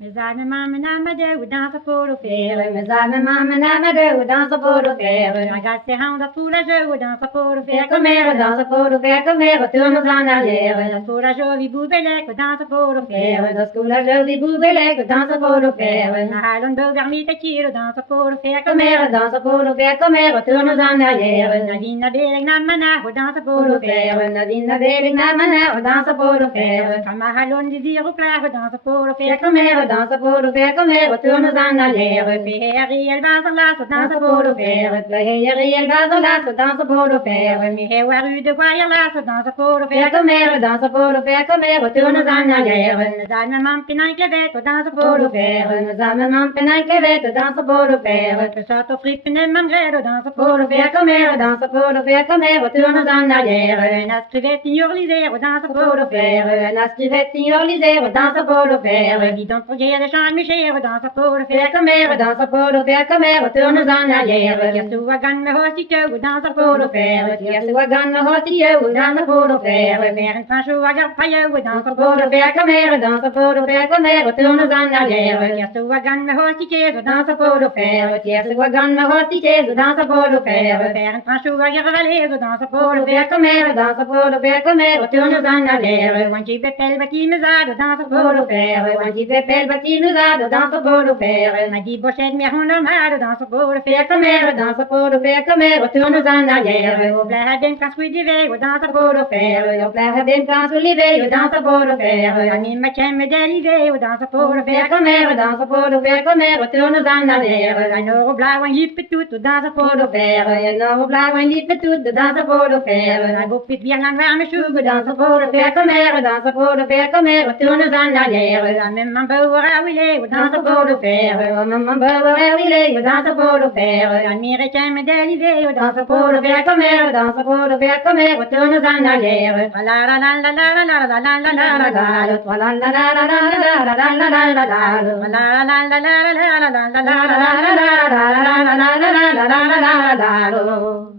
Mezame mama namade, we dance pour le faire. Mesame mama namade, we danse pour le faire. Ragazze hound pour la jeu, we dance pour le faire. Comme elle danse pour le faire, comme elle retourne en arrière. Pour la jolie boubelec, we dance pour le faire. Dans ce coup la jolie boubelec, danse pour le faire. Nahal de garmi te tire, danse pour le faire. Comme elle danse pour le faire, comme elle retourne en arrière. Nadine Bering Namana, we dance pour le faire. Nadine Bering Namana, we danse pour le faire. Kamahalon du dire au plat, we dance pour le faire. Comme elle danse pour le faire, comme elle retourne en arrière. Peheri el bazarlas, we dance pour le faire. Peheri el bazarlas, we danse pour le faire. Mihewaru de Guayarlas, we dance pour le faire. Comme elle danse pour le faire, comme elle retourne en arrière. Zalme mam pinay clevet, we dance Pour pour le le faire. faire, nous amenons peine que danse pour le faire. Que ça t'offre une mamrelle, we dance Pour pour le le faire faire. comme elle, danse pour le faire comme elle, retourne en arrière. Nascrivet ignorlisé, we dance Pour le faire, la scrivette ignorisée, danse pour le faire. Bidon projet de Jean Michel, we dance pour le Faire faire. comme elle, danse pour le faire comme elle, retourne en arrière. Yasu agan me hostike, we dance Pour pour le le faire. faire, yes, we gagne le hostier, ou danse pour le faire. Mère Pancho agar paye, we dance Pour pour le le faire comme elle, danse pour le faire comme elle, retourne en arrière. Yasu agan me hostike, we Danse dance pour le faire, yes, we gagne le hostier, danse pour le faire. Mère Pancho agar valé, we dance Pour pour le le faire faire. comme elle, danse pour le faire comme elle, retourne en arrière. Wanji bepel bati mezad, we dance Pour pour le le faire. faire, on dit pépé, bâti nous a, danse pour le faire. Madi bochet me honor mal, danse pour le Faire faire. comme elle, danse pour le faire comme elle, retourne en arrière. Au blad den kan squid dive, we dance Pour pour le le faire, faire. on plaît bien quand on l'hiver, danse pour le faire. Ami ma chem me delive, we dance pour le Faire faire. comme elle, danse pour le faire comme elle, retourne en arrière. Ano bla wan yip tout, we dance Pour pour le le faire. faire, il y en a blanc, on dit tout, danse pour le faire. Go pit bien lan warme chou, Danse pour le faire comme elle, danse pour le faire comme elle, retourne en arrière. La même man bawara wile, we Danse dance pour pour le le faire. faire, maman beurre, il est, danse pour le faire. Américain me delive, we Danse dance pour le faire comme elle, danse pour le faire comme elle, retourne en arrière. La la la la la la la la la la la la la. La la la la la la la la la la la la. La la la la la la la la la la la la. La la la la la la la la la la la la la.